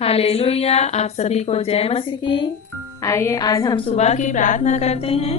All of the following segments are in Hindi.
हालेलुया। आप सभी को जय मसीह की। आइए आज हम सुबह की प्रार्थना करते हैं।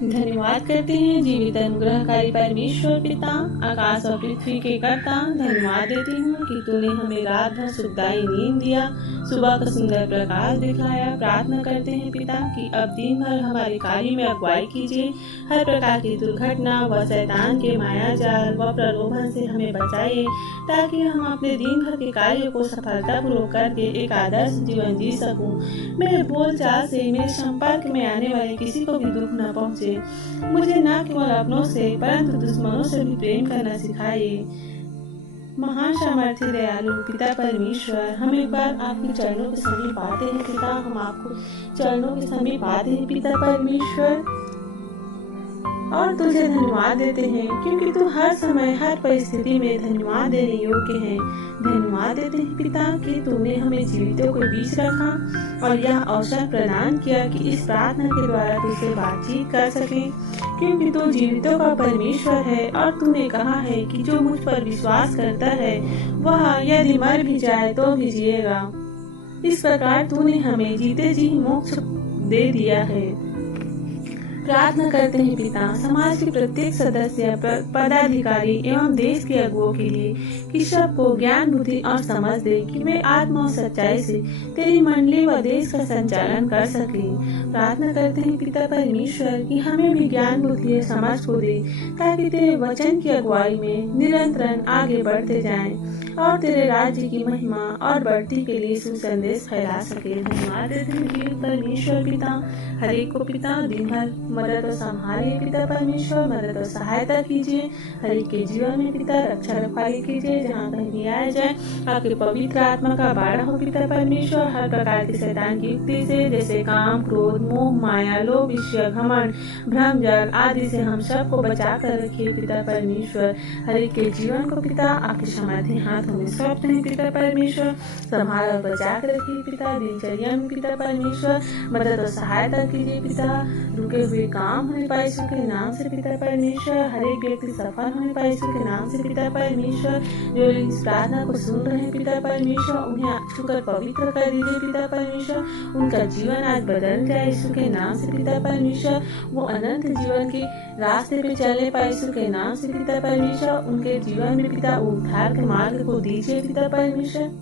धन्यवाद करते हैं जीवित अनुग्रहकारी परमेश्वर पिता, आकाश और पृथ्वी के कर्ता। धन्यवाद देती हूँ कि तूने हमें रात भर सुखदाई नींद दिया, सुबह का सुंदर प्रकाश दिखलाया। प्रार्थना करते हैं पिता कि अब दिन भर हमारे कार्य में अगुवाई कीजिए। हर प्रकार की दुर्घटना व शैतान के माया जाल व प्रलोभन से हमें बचाइए, ताकि हम अपने दिन भर के कार्य को सफलतापूर्वक करके एक आदर्श जीवन जी सकूं। मेरे बोल चाल से मेरे संपर्क में आने वाले किसी को भी दुख न पहुंचे। मुझे न केवल अपनों से परंतु दुश्मनों से भी प्रेम करना सिखाइए। महान सामर्थ्य दयालु पिता परमेश्वर, हम एक बार आपके चरणों के समीप आते हैं पिता। हम आपको चरणों के समीप आते हैं पिता परमेश्वर, और तुझे धन्यवाद देते हैं क्योंकि तू हर समय हर परिस्थिति में धन्यवाद देने योग्य है। धन्यवाद देते हैं पिता कि तूने हमें जीवितों के बीच रखा और यह अवसर प्रदान किया कि इस प्रार्थना के द्वारा तुझसे बातचीत कर सके, क्योंकि तू जीवितों का परमेश्वर है और तूने कहा है कि जो मुझ पर विश्वास करता है वह यदि मर भी जाए तो भी जिएगा। इस प्रकार तूने हमें जीते जी मोक्ष दे दिया है। प्रार्थना करते हैं पिता समाज के प्रत्येक सदस्य, पदाधिकारी एवं देश के अगुओं के लिए कि सबको ज्ञान बुद्धि और समझ दे कि वे आत्मा और सच्चाई से तेरी मंडली व देश का संचालन कर सके। प्रार्थना करते हैं पिता परमेश्वर कि हमें भी ज्ञान बुद्धि और समझ को दे, ताकि तेरे वचन की अगुवाई में निरंतर आगे बढ़ते जाएं और तेरे राज्य की महिमा और बढ़ती के लिए सुसंदेश फैला सके। धन्यवाद देते हैं परमेश्वर पिता। हर एक को पिता दिन भर मदद और संभालिए पिता परमेश्वर, मदद और सहायता कीजिए। हर एक के जीवन में पिता रक्षा रखवाली कीजिए। जहाँ कहीं भी आया जाए आपके पवित्र आत्मा का बाड़ा हो पिता परमेश्वर। हर प्रकार की शैतान की युक्ति से, जैसे काम, क्रोध, मोह, माया, लोभ, ईर्ष्या, घमंड, भ्रम, जल आदि से हम सबको बचा कर रखिए पिता परमेश्वर। हर एक के जीवन को पिता आपके सामर्थ्य हाथों में सौंपते हैं पिता परमेश्वर। संभाल और बचा कर रखिए पिता। दिनचर्या में पिता परमेश्वर मदद और सहायता कीजिए पिता। रुके हुए काम होने पाए यीशु के नाम से पिता परमेश्वर। हर एक व्यक्ति सफल होने पाए यीशु के नाम से पिता परमेश्वर। जो इस प्रार्थना को सुन रहे हैं पिता परमेश्वर, उन्हें छूकर पवित्र कर दीजिए पिता परमेश्वर। उनका जीवन आज बदल जाए यीशु के नाम से पिता परमेश्वर। वो अनंत जीवन के रास्ते पे चलने पाए यीशु के नाम से पिता परमेश्वर। उनके जीवन में पिता उद्धार के मार्ग को दीजिए पिता परमेश्वर।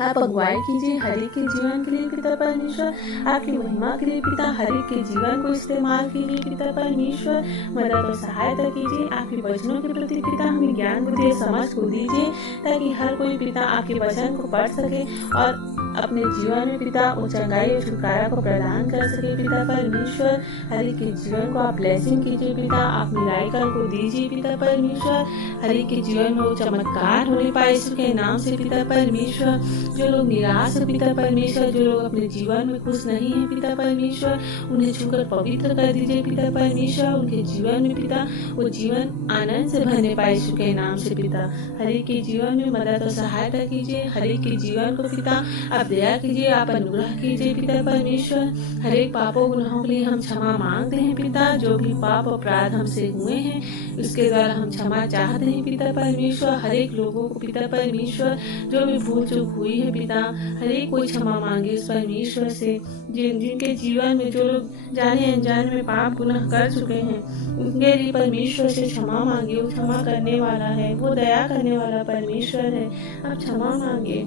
आप अगुवाई कीजिए हर एक के जीवन के लिए पिता परमेश्वर। आपकी महिमा के लिए पिता हर एक के जीवन को इस्तेमाल कीजिए पिता परमेश्वर। मदद और सहायता कीजिए। आपके वचनों के प्रति पिता हमें ज्ञान बुद्धि समझ को दीजिए, ताकि हर कोई पिता आपके वचन को पढ़ सके और अपने जीवन में पिता वो चंगाई और छुटकारा को प्रदान कर सके पिता परमेश्वर। हर एक के जीवन को आप ब्लेसिंग कीजिए पिता। आप मिराइकल को दीजिए पिता परमेश्वर। हर एक के जीवन में वो चमत्कार होने पाए यीशु के नाम से पिता परमेश्वर। जो लोग निराश है पिता परमेश्वर, जो लोग अपने जीवन में खुश नहीं है पिता परमेश्वर, उन्हें छूकर पवित्र कर दीजिए पिता परमेश्वर। उनके जीवन में पिता वो जीवन आनंद से भरने पाए यीशु के नाम से पिता। हर एक के जीवन में मदद और सहायता कीजिए। हर एक के जीवन को पिता आप दया कीजिए, आप अनुग्रह कीजिए पिता परमेश्वर। हर एक पापों गुनाहों के लिए हम क्षमा मांगते हैं पिता। जो भी पाप अपराध हमसे हुए हैं उसके द्वारा हम क्षमा चाहते हैं पिता परमेश्वर। हर एक लोगों को पिता परमेश्वर जो भी भूल चूक हुई है पिता, हर एक कोई क्षमा मांगे उस परमेश्वर से। जिनके जीवन में जो लोग जाने अनजाने में पाप गुनाह कर चुके हैं, उनके लिए परमेश्वर से क्षमा मांगे। वो क्षमा करने वाला है, वो दया करने वाला परमेश्वर है। आप क्षमा मांगे।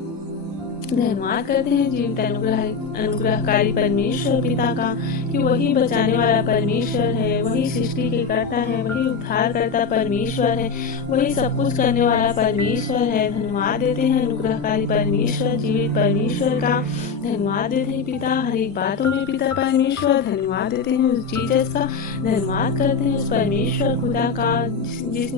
धन्यवाद करते हैं जीवित अनुग्रहकारी परमेश्वर पिता का कि वही बचाने वाला परमेश्वर है, वही सृष्टि के कर्ता है, वही उद्धार करता परमेश्वर है, वही सब कुछ करने वाला परमेश्वर है। धन्यवाद देते हैं अनुग्रहकारी परमेश्वर, जीवित परमेश्वर का। धन्यवाद देते हैं पिता हर एक बातों में पिता परमेश्वर। धन्यवाद देते हैं उस जीसस का। धन्यवाद करते हैं उस परमेश्वर खुदा का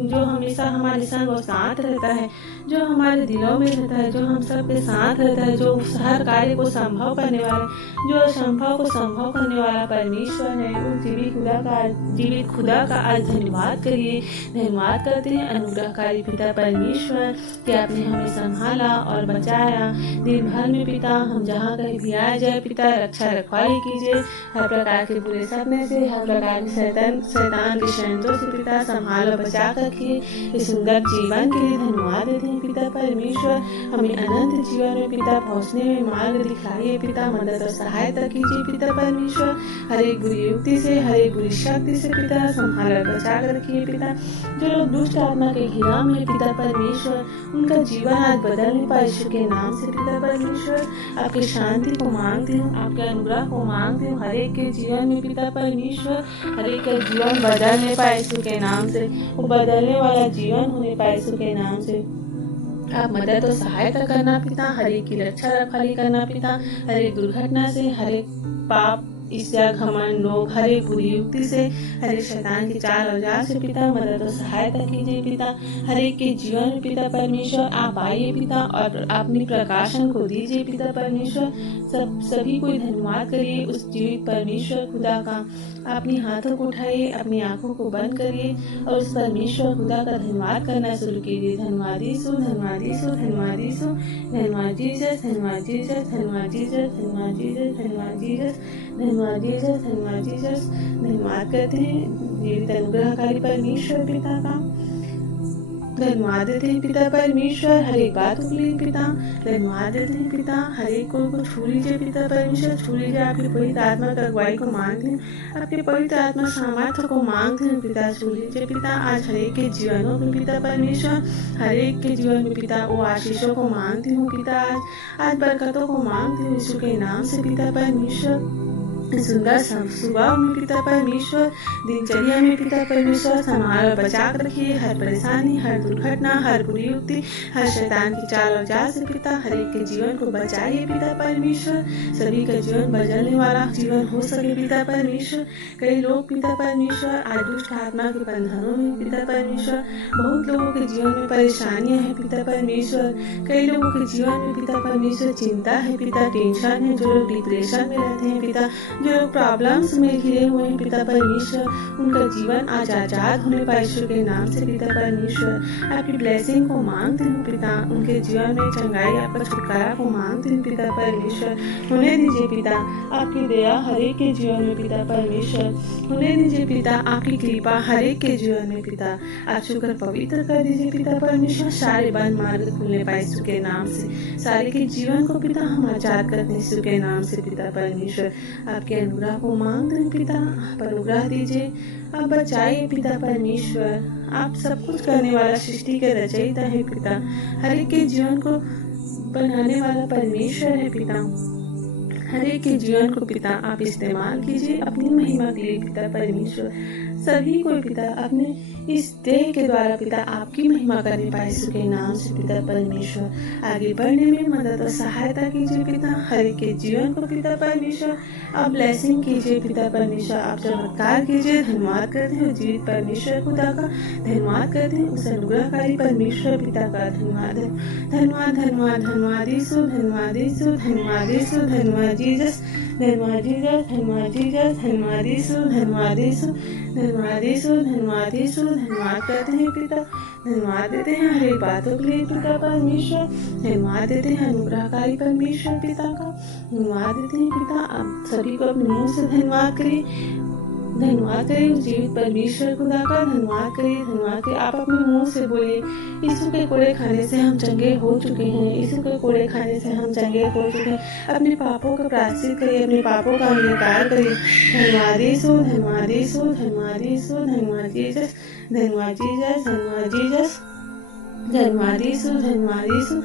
जो हमेशा हमारे संग और साथ रहता है, जो हमारे दिलों में रहता है, जो हम सबके साथ रहता करता है, जो हर कार्य को संभव करने वाला, जो असंभव को संभव करने वाला परमेश्वर है, उस जीवित खुदा का आज धन्यवाद करिए। धन्यवाद करते हैं अनुग्रहकारी पिता परमेश्वर कि आपने हमें संभाला और बचाया। दिन भर में पिता हम जहाँ कहीं भी आए जाए पिता, रक्षा रखवाली कीजिए हर प्रकार के बुरे सपने से, हर प्रकार के शैतान के षड्यंत्रों से पिता संभाल और बचा कर रखिए। इस सुंदर जीवन के लिए धन्यवाद देते हैं पिता परमेश्वर। हमें अनंत जीवन में पिता पहुँचने में मार्ग दिखाइए पिता, मदद और सहायता कीजिए पिता परमेश्वर। हर एक बुरी युक्ति से, हर एक बुरी शक्ति से पिता संभाल और बचा कर रखिए पिता। जो लोग दुष्ट आत्मा के घेरा में है पिता परमेश्वर, उनका जीवन आज बदल नहीं पाए यीशु के नाम से पिता परमेश्वर। आपकी शांति को मांगती हूँ, आपके अनुग्रह को मांगती हूँ हर एक के जीवन में पिता परमेश्वर। हर एक का जीवन बदलने पाए यीशु के नाम से, वो बदलने वाला जीवन होने पाए यीशु के नाम से। आप मदद और सहायता करना पिता, हर एक की रक्षा रखवाली करना पिता, हर एक दुर्घटना से, हर एक पाप ईर्ष्या घमंड लोभ, हर एक बुरी युक्ति से, हर एक शैतान की चाल औजार से पिता मदद और सहायता कीजिए पिता। हर एक के जीवन में पिता परमेश्वर आप आइए पिता और अपनी प्रकाशन को दीजिए पिता परमेश्वर। सभी को धन्यवाद करिए उस जीवित परमेश्वर खुदा का। अपनी हाथों को उठाइए, अपनी आंखों को बंद करिए और उस परमेश्वर खुदा का धन्यवाद करना शुरू कीजिए। धन्यवाद यीशु, धन्यवाद यीशु, धन्यवाद यीशु, धन्यवाद जीसस, धन्यवाद जीसस, धन्यवाद जीसस, धन्यवाद जीसस, धन्यवाद जीसस, धन्यवाद जीसस, धन्यवाद जीसस। धन्यवाद करते हैं जीवित अनुग्रहकारी परमेश्वर पिता का। धन्यवाद देते हैं पिता परमेश्वर हर एक बात के लिए पिता। धन्यवाद देते हैं पिता, हर एक को छू लीजिए पिता परमेश्वर, छू लीजिए। आपकी पवित्र आत्मा का अगुवाई को मांगते हैं, आपके पवित्र आत्मा सामर्थ्य को मांगते हैं पिता। छू लीजिए पिता आज हर एक के जीवनों में पिता परमेश्वर, हर एक के जीवन में पिता वो आशीषों को मांगती हूँ पिता। आज बरकतों को मांगती हूँ यीशु के नाम से पिता परमेश्वर। सुंदर सुबह में पिता परमेश्वर, दिनचर्या में पिता परमेश्वर संभाल और बचा कर रखिए। हर परेशानी, हर दुर्घटना, हर बुरी युक्ति, हर शैतान की चाल और जाल से पिता हर एक के जीवन को बचाइए पिता परमेश्वर। सभी का जीवन बदलने वाला जीवन हो सके पिता परमेश्वर। कई लोग पिता परमेश्वर आज दुष्ट आत्मा के बंधनों में पिता परमेश्वर, बहुत लोगों के जीवन में परेशानियां हैं पिता परमेश्वर। कई लोगों के जीवन में पिता परमेश्वर चिंता है पिता, टेंशन है। जो लोग डिप्रेशन में रहते हैं पिता, जो प्रॉब्लम्स में घिरे हुए हैं पिता परमेश्वर, उनका जीवन आज आजाद होने पाए यीशु के नाम से पिता परमेश्वर। आपकी ब्लेसिंग को मांगते हूँ पिता, उनके जीवन में चंगाई, आपका छुटकारा को मांगते हैं पिता परमेश्वर। होने दीजिए पिता आपकी दया हर एक के जीवन में पिता परमेश्वर। होने दीजिए पिता आपकी कृपा हर एक के जीवन में पिता। आज शुक्र पवित्र कर दीजिए पिता परमेश्वर। सारे बंद मार्ग खुलने पाए यीशु के नाम से। सारे के जीवन को पिता हम आजाद करते हैं यीशु के नाम से पिता परमेश्वर। आपके अनुग्रह को मांगते हैं पिता, आप अनुग्रह दीजिए, आप बचाइए पिता परमेश्वर। आप सब कुछ करने वाला, सृष्टि के रचयिता है पिता, हर एक के जीवन को बनाने वाला परमेश्वर है पिता। हर एक के जीवन को पिता आप इस्तेमाल कीजिए अपनी महिमा के लिए पिता परमेश्वर। सभी को पिता अपने इस देह के द्वारा पिता आपकी महिमा करने पाए यीशु के नाम से पिता परमेश्वर। आगे बढ़ने में मदद और सहायता कीजिए पिता, हर एक के जीवन को पिता परमेश्वर आप ब्लेसिंग कीजिए पिता परमेश्वर। आप चमत्कार कीजिए। धन्यवाद करते हैं जीवित परमेश्वर खुदा का, धन्यवाद करते हैं उस अनुग्रहकारी परमेश्वर पिता का। धन्यवाद धन्यवाद धन्यवाद धन्यवाद यीशु, धन्यवाद यीशु, धन्यवाद यीशु, धन्यवाद जीसस, धन्यवाद जीसस, धन्यवाद जीसस, धन्यवाद यीशु, धन्यवाद यीशु, धन्यवाद यीशु, धन्यवाद यीशु। धन्यवाद करते हैं पिता, धन्यवाद देते हैं हर एक बातों के लिए पिता परमेश्वर। धन्यवाद देते हैं अनुग्रहकारी परमेश्वर पिता का। धन्यवाद देते हैं पिता, आप सभी को अपने मुंह से धन्यवाद करिए। धन्यवाद करिए उस जीवित परमेश्वर खुदा का। धन्यवाद करिए, धन्यवाद करिए। आप अपने मुंह से बोलिए, यीशु के कोड़े खाने से हम चंगे हो चुके हैं। यीशु के कोड़े खाने से हम चंगे हो चुके हैं। अपने पापों का प्रायश्चित करिए, अपने पापों का अंगीकार करिए। धन्यवाद यीशु, धन्यवाद यीशु, धन्यवाद यीशु, धन्यवाद जीसस, धन्यवाद जीसस, धन्यवाद जीसस, धन्यवाद यीशु, धन्यवाद यीशु।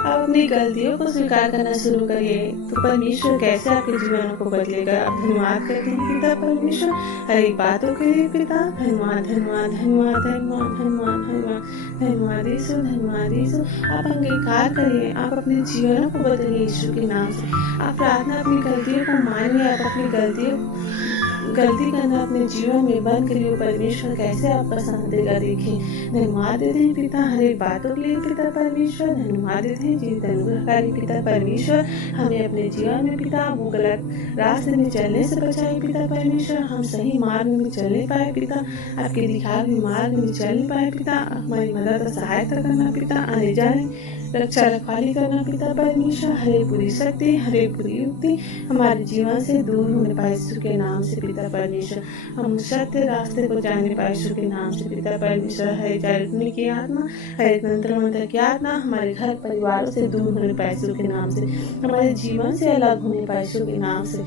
आप अपनी गलतियों को स्वीकार करना शुरू करिए तो परमेश्वर कैसे आपके जीवनों को बदलेगा। आप धन्यवाद करते हैं पिता परमेश्वर हर एक बातों के लिए पिता। धन्यवाद धन्यवाद धन्यवाद धन्यवाद धन्यवाद धन्यवाद धन्यवाद यीशु, धन्यवाद यीशु। आप अंगीकार करिए, आप अपने जीवनों को बदलिए यीशु के नाम से। आप प्रार्थना अपनी गलतियों को मानिए, आप अपनी गलतियों गलती करना अपने जीवन में बंद करिए, परमेश्वर कैसे आपका साथ देगा देखें। धन्यवाद देते हैं पिता हर एक बातों के लिए पिता परमेश्वर, धन्यवाद देते हैं जीवित अनुग्रहकारी पिता परमेश्वर, हमें अपने जीवन में पिता वो गलत रास्ते में चलने से बचाए पिता परमेश्वर, हम सही मार्ग में चलने पाए पिता, आपके दिखाए हुए मार्ग में चलने पाए पिता, हमारी मदद और सहायता करना पिता, आने जाने रक्षा रखवाली करना पिता परमेश्वर, हरे बुरी शक्ति हरे बुरी युक्ति हमारे जीवन से दूर होने पाए यीशु के नाम से पिता परमेश्वर, हम सत्य रास्ते को जानने पाए यीशु के नाम से पिता परमेश्वर, हरे जागने की आत्मा हरे तंत्र मंत्र की आत्मा हमारे घर परिवारों से दूर होने पाए यीशु के नाम से, हमारे जीवन से अलग होने पाए यीशु के नाम से,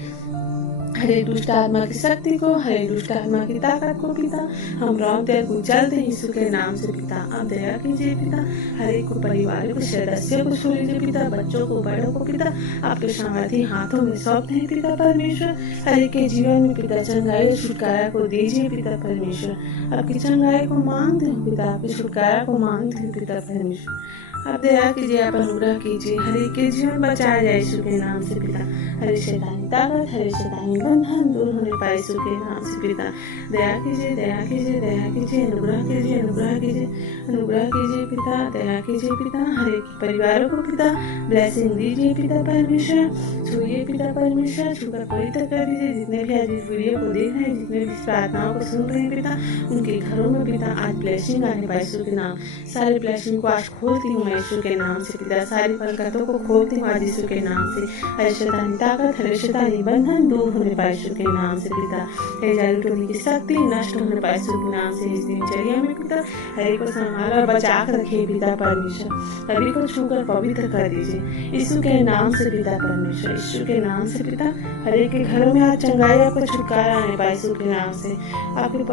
हरे दुष्ट आत्मा की शक्ति को हरे दुष्ट आत्मा की ताकत को पिता हम रौंदते कुचलते यीशु के नाम से पिता, आप दया कीजिए पिता, हर एक को परिवार को सदस्यों को छोड़ लीजिए पिता, बच्चों को बड़ों को पिता आपके सामर्थी हाथों में सौंपते हैं पिता परमेश्वर, हर एक के जीवन में पिता चंगाई छुटकारा को दीजिए पिता परमेश्वर, आपकी चंगाई को मांगते हैं पिता, आपकी छुटकारा को मांगते हैं पिता परमेश्वर, आप दया कीजिए, आप अनुग्रह कीजिए, हर एक के जीवन बचाया जाए यीशु के नाम से पिता, हरे शैतानी ताकत हरे शैतानी बंधन दूर होने पाए यीशु के नाम से पिता, दया कीजिए दया कीजिए दया कीजिए, अनुग्रह कीजिए अनुग्रह कीजिए अनुग्रह कीजिए पिता, दया कीजिए पिता, हर एक परिवारों को पिता ब्लेसिंग दीजिए पिता परमेश्वर, छुइए पिता परमेश्वर, छूकर पवित्र कर दीजिए, जितने भी आज इस वीडियो को देख रहे हैं, जितने भी इस प्रार्थनाओं को सुन रहे हैं पिता, उनके घरों में पिता आज ब्लेसिंग आने पाए यीशु के नाम, सारे ब्लेसिंग को आज खोलती हूँ यीशु के नाम से पिता, सारी बरकतों को खोलती हूँ आज यीशु के नाम से, हरे शैतानी ताकत हरे शैतानी बंधन दूर होने पाए यीशु के नाम से पिता, हरे जादू टोने की शक्ति नष्ट होने पाए यीशु के नाम से, इस दिनचर्या में पिता हरे को संभाल और बचा कर रखिए पिता परमेश्वर, सभी को छूकर पवित्र कर दीजिए यीशु के नाम से पिता परमेश्वर, यीशु के नाम से पिता, हरे के घरों में आज चंगाई आपका छुटकारा आने पाए यीशु के नाम से, आपके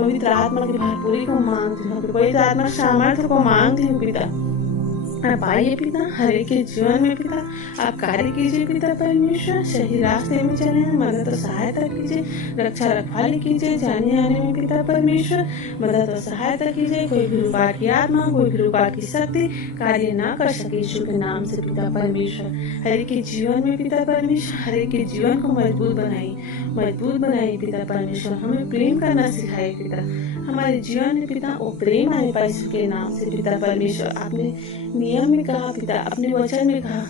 पवित्र आत्मा की भरपूरी को मांगती हूँ, पवित्र आत्मा सामर्थ्य को मांगती हूँ पिता, आप आइए पिता, हर एक के जीवन में पिता आप कार्य कीजिए पिता परमेश्वर, सही रास्ते में चले, मदद और सहायता कीजिए, रक्षा रखवाली कीजिए, जाने आने में पिता परमेश्वर मदद और सहायता कीजिए, कोई भी रुकावट की आत्मा कोई भी रुकावट की शक्ति कार्य ना कर सके यीशु के नाम से पिता परमेश्वर, हर एक के जीवन में पिता परमेश्वर, हर एक के जीवन को मजबूत बनाइए पिता परमेश्वर, हमें प्रेम करना सिखाइए पिता, हमारे जीवन में पिता वो प्रेम आने पाए यीशु के नाम से पिता परमेश्वर, आपने नियम में कहा पिता, अपने वचन में कहा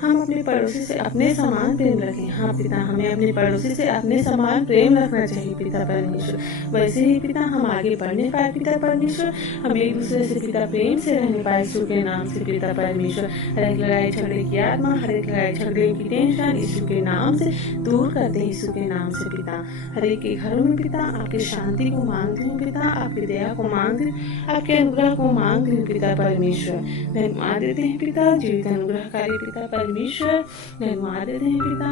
हम अपने पड़ोसी से अपने समान प्रेम रखें, हाँ पिता हमें अपने पड़ोसी से अपने समान प्रेम रखना चाहिए पिता परमेश्वर, वैसे ही पिता हम आगे बढ़ने पाए पिता परमेश्वर, हम एक दूसरे से पिता प्रेम से रहने पाए यीशु के नाम से पिता परमेश्वर, हर एक लड़ाई झगड़े की आत्मा हर एक लड़ाई झगड़े की टेंशन यीशु के नाम से दूर करते हैं यीशु के नाम से पिता, हर एक के घरों में पिता आपकी शांति को मांगते हैं पिता, आपकी दया को मांगते हैं, आपके अनुग्रह को मांगते हैं पिता परमेश्वर, धन्यवाद देते हैं पिता जीवित अनुग्रहकारी पिता परमेश्वर, धन्यवाद देते हैं पिता,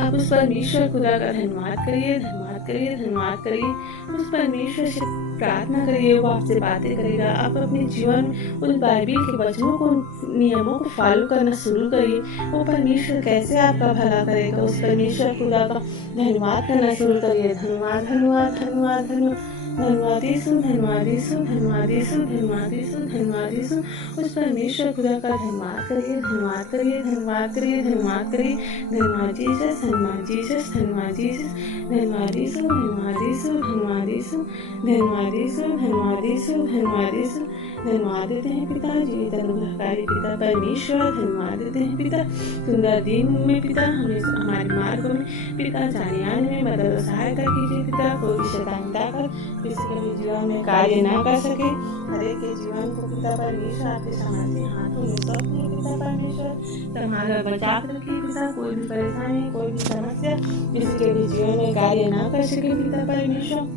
आप उस परमेश्वर खुदा का धन्यवाद करिए धन्यवाद करिए धन्यवाद करिए, उस परमेश्वर से प्रार्थना करिए, वो आपसे बातें करेगा, आप अपने जीवन में उस बाइबिल के वचनों को नियमों को फॉलो करना शुरू करिए, वो परमेश्वर कैसे आपका भला करेगा, उस परमेश्वर खुदा का धन्यवाद करना शुरू करिए, धन्यवाद धन्यवाद धन्यवाद धन्यवाद धन्यवाद यीशु धन्यवाद यीशु धन्यवाद यीशु धन्यवाद यीशु धन्यवाद यीशु, उस परमेश्वर खुदा का धन्यवाद करिए धन्यवाद करिए धन्यवाद करिए धन्यवाद करिए, धन्यवाद जीसस धन्यवाद जीसस धन्यवाद जीसस धन्यवाद यीशु धन्यवाद यीशु धन्यवाद यीशु धन्यवाद यीशु धन्यवाद यीशु धन्यवाद यीशु, धन्यवाद देते हैं पिता जीवित अनुग्रहकारी पिता परमेश्वर, धन्यवाद देते हैं पिता सुंदर दिन में पिता हमें हमारे मार्गों में पिता जाने आने में मदद और सहायता कीजिए पिता, कोई भी शैतानी ताकत किसी के भी जीवन में कार्य ना कर सके, हर एक के जीवन को पिता परमेश्वर आपके सामर्थ्य हाथों में सौंपते हैं पिता परमेश्वर, तुम्हारा बचा रखिए पिता, कोई भी परेशानी कोई भी समस्या किसी के भी जीवन में कार्य ना कर सके पिता परमेश्वर,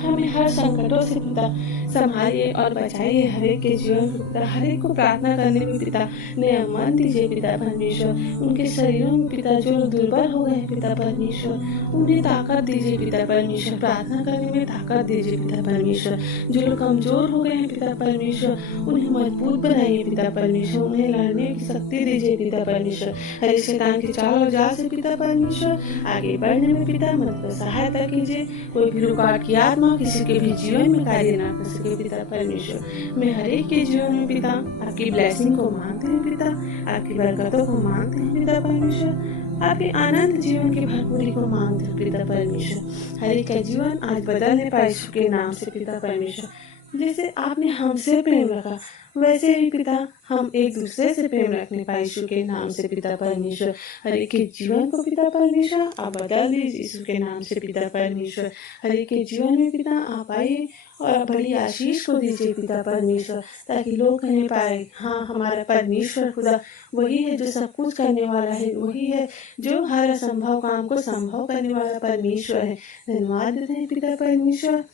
हमें हर संकटों से पिता संभालिए और बचाइए, हर एक के जीवन में पिता हर एक को प्रार्थना करने में पिता नया मन दीजिए पिता परमेश्वर, उनके शरीरों में पिता जो दुर्बल हो गए पिता परमेश्वर उन्हें ताकत दीजिए पिता परमेश्वर, प्रार्थना करने में ताकत दीजिए पिता परमेश्वर, जो लोग कमजोर हो गए हैं पिता परमेश्वर उन्हें मजबूत बनाइए पिता परमेश्वर, उन्हें लड़ने की शक्ति दीजिए पिता परमेश्वर, हर एक शैतान के चाल और जाल से पिता परमेश्वर आगे बढ़ने में पिता मदद सहायता कीजिए, कोई भी रुकावट की आत्मा किसी के भी जीवन में कार्य ना कर सके सके पिता परमेश्वर। मैं हर एक के जीवन में पिता आपकी ब्लेसिंग को मांगते हैं पिता, आपकी बरकतों को मांगते हैं पिता परमेश्वर, आपके आनंद जीवन की भरपूरी को मांगते हैं पिता परमेश्वर। हर एक का जीवन आज बदलने पाए यीशु के नाम से पिता परमेश्वर। जैसे आपने हमसे प्रेम रखा वैसे ही पिता हम एक दूसरे से प्रेम रखने पाए यीशु के नाम से पिता परमेश्वर। हर एक के जीवन को पिता परमेश्वर आप बदल दीजिए यीशु के नाम से पिता परमेश्वर। हर एक के जीवन में पिता आप आइए और बड़ी आशीष को दीजिए पिता परमेश्वर, ताकि लोग कहने पाए हाँ हमारा परमेश्वर खुदा वही है जो सब कुछ करने वाला है, वही है जो हर असंभव काम को संभव करने वाला परमेश्वर है। धन्यवाद देते हैं पिता परमेश्वर,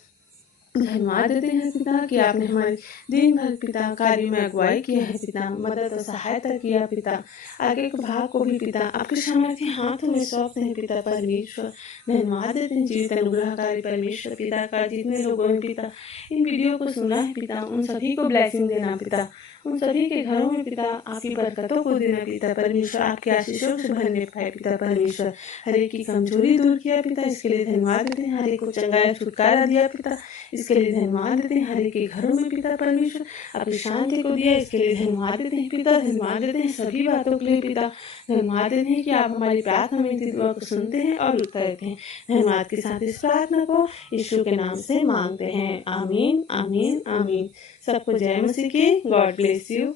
धन्यवाद देते हैं पिता कि आपने हमारे दिन भर पिता कार्य में अगुवाई किया है पिता, मदद और सहायता किया पिता। आगे के भाग को भी पिता आपके सामर्थ्य हाथों में सौंपते हैं पिता परमेश्वर। धन्यवाद देते हैं जीवित अनुग्रहकारी परमेश्वर पिता का, जितने लोगों ने पिता इन वीडियो को सुना है पिता उन सभी को ब्लेसिंग देना पिता, उन सभी के घरों में पिता आपकी बरकतों को देना पिता परमेश्वर, आपके आशीषों से भरने पाए पिता परमेश्वर। हर एक की कमजोरी दूर किया पिता, इसके लिए धन्यवाद देते हैं। हर एक को चंगाया छुटकारा दिया पिता, इसके लिए धन्यवाद देते हैं। हर एक के घरों में पिता परमेश्वर अपनी शांति को दिया, इसके लिए धन्यवाद देते हैं पिता। धन्यवाद देते हैं सभी बातों के लिए पिता, धन्यवाद देते हैं कि आप हमारी प्रार्थना में दुआ को सुनते हैं और उत्तर देते हैं। धन्यवाद के साथ इस प्रार्थना को यीशु के नाम से मांगते हैं, आमीन आमीन आमीन। सबको जय मसीह की। God bless you.